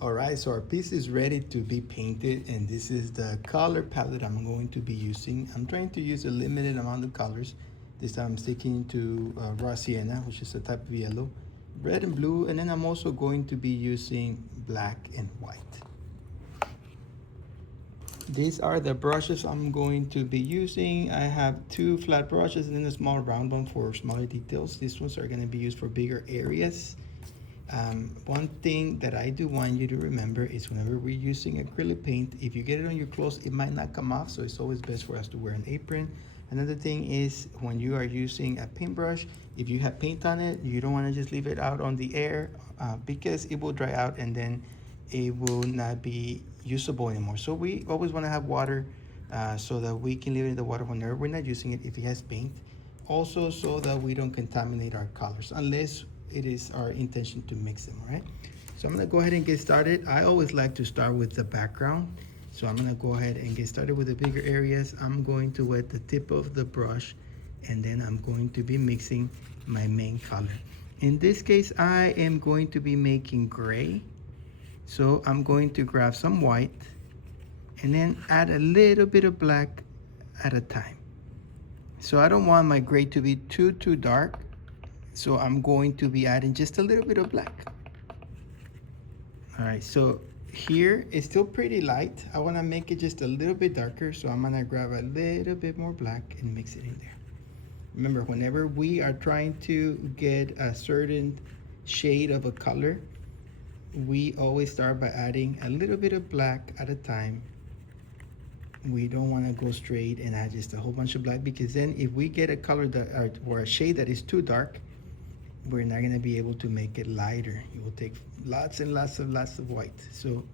All right, so our piece is ready to be painted, and this is the color palette I'm going to be using. I'm trying to use a limited amount of colors. This time I'm sticking to raw sienna, which is a type of yellow, red and blue, and then I'm also going to be using black and white. These are the brushes I'm going to be using. I have two flat brushes and then a small round one for smaller details. These ones are going to be used for bigger areas. One thing that I do want you to remember is whenever we're using acrylic paint, if you get it on your clothes, it might not come off, so it's always best for us to wear an apron. Another thing is when you are using a paintbrush, if you have paint on it, you don't want to just leave it out on the air because it will dry out and then it will not be usable anymore. So we always want to have water so that we can leave it in the water whenever we're not using it if it has paint. Also, so that we don't contaminate our colors unless it is our intention to mix them, all right? So I'm gonna go ahead and get started. I always like to start with the background. So I'm gonna go ahead and get started with the bigger areas. I'm going to wet the tip of the brush and then I'm going to be mixing my main color. In this case, I am going to be making gray. So I'm going to grab some white and then add a little bit of black at a time. So I don't want my gray to be too dark. So I'm going to be adding just a little bit of black. All right, so here it's still pretty light. I want to make it just a little bit darker. So I'm going to grab a little bit more black and mix it in there. Remember, whenever we are trying to get a certain shade of a color, we always start by adding a little bit of black at a time. We don't want to go straight and add just a whole bunch of black because then if we get a color that or a shade that is too dark, we're not going to be able to make it lighter. It will take lots and lots of white. So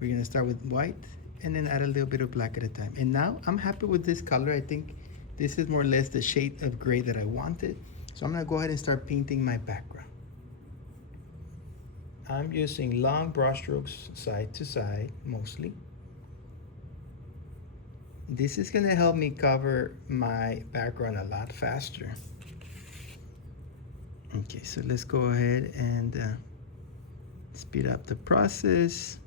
we're going to start with white and then add a little bit of black at a time. And now I'm happy with this color. I think this is more or less the shade of gray that I wanted. So I'm going to go ahead and start painting my background. I'm using long brush strokes side to side mostly. This is going to help me cover my background a lot faster. Okay, so let's go ahead and speed up the process.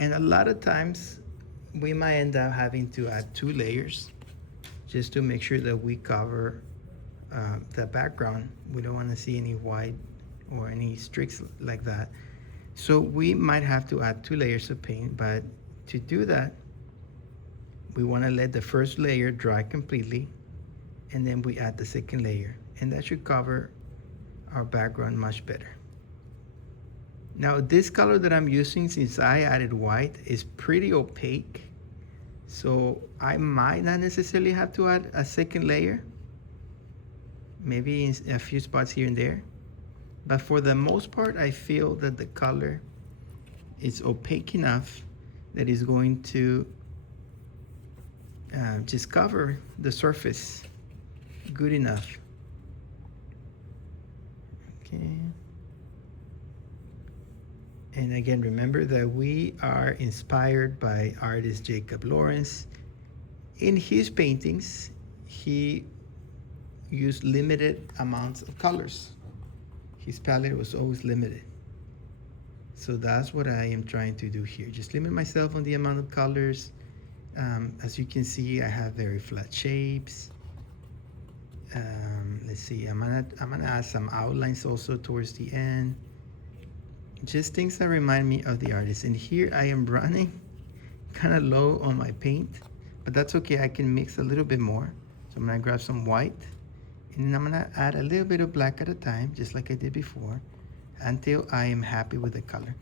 And a lot of times we might end up having to add 2 layers just to make sure that we cover the background. We don't want to see any white or any streaks like that. So we might have to add 2 layers of paint, but to do that, we want to let the first layer dry completely and then we add the second layer, and that should cover our background much better. Now this color that I'm using, since I added white, is pretty opaque, so I might not necessarily have to add a second layer, maybe in a few spots here and there, but for the most part I feel that the color is opaque enough that is going to just cover the surface good enough. Okay. And again, remember that we are inspired by artist Jacob Lawrence. In his paintings, he used limited amounts of colors. His palette was always limited. So that's what I am trying to do here. Just limit myself on the amount of colors. As you can see, I have very flat shapes. Let's see, I'm gonna add some outlines also towards the end. Just things that remind me of the artist. And here I am running kind of low on my paint, but that's okay. I can mix a little bit more. So I'm gonna grab some white and then I'm gonna add a little bit of black at a time, just like I did before, until I am happy with the color.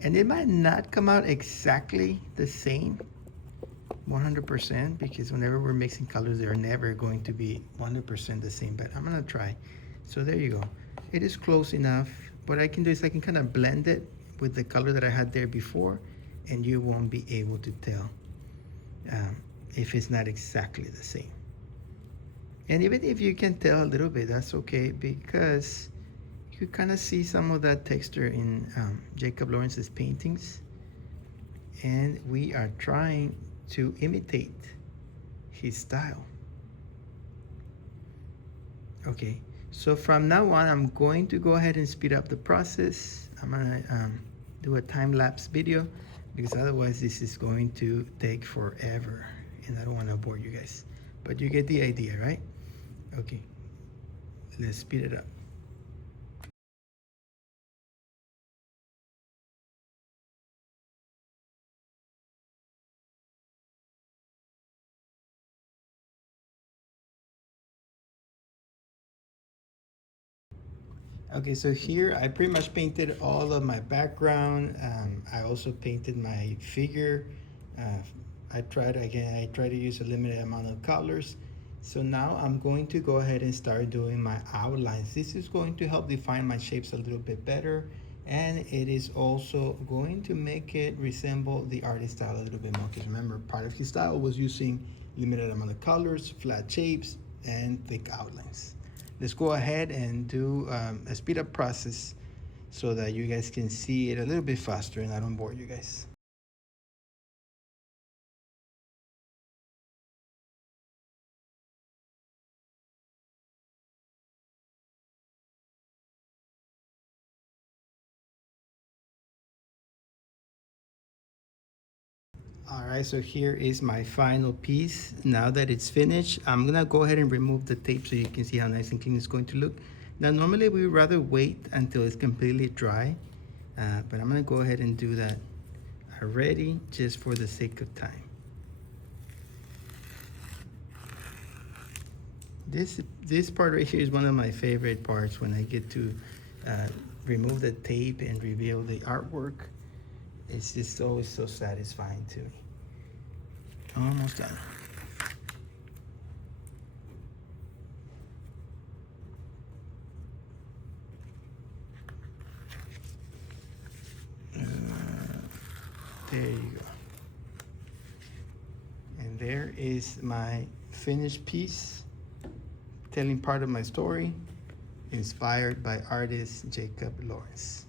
And it might not come out exactly the same 100% because whenever we're mixing colors, they're never going to be 100% the same, but I'm gonna try. So there you go. It is close enough. What I can do is I can kind of blend it with the color that I had there before, and you won't be able to tell if it's not exactly the same. And even if you can tell a little bit, that's okay, because you kind of see some of that texture in Jacob Lawrence's paintings, and we are trying to imitate his style. Okay, So from now on, I'm going to go ahead and speed up the process. I'm gonna do a time-lapse video because otherwise this is going to take forever and I don't want to bore you guys. But you get the idea, right? Okay, let's speed it up. Okay, so here I pretty much painted all of my background. I also painted my figure. Uh, I tried to use a limited amount of colors. So now I'm going to go ahead and start doing my outlines. This is going to help define my shapes a little bit better. And it is also going to make it resemble the artist style a little bit more. Because remember, part of his style was using limited amount of colors, flat shapes, and thick outlines. Let's go ahead and do a speed up process so that you guys can see it a little bit faster and I don't bore you guys. All right, so here is my final piece. Now that it's finished, I'm gonna go ahead and remove the tape so you can see how nice and clean it's going to look. Now, normally we would rather wait until it's completely dry, but I'm gonna go ahead and do that already just for the sake of time. This part right here is one of my favorite parts when I get to remove the tape and reveal the artwork. It's just always so satisfying to me. Almost done. There you go. And there is my finished piece telling part of my story, inspired by artist Jacob Lawrence.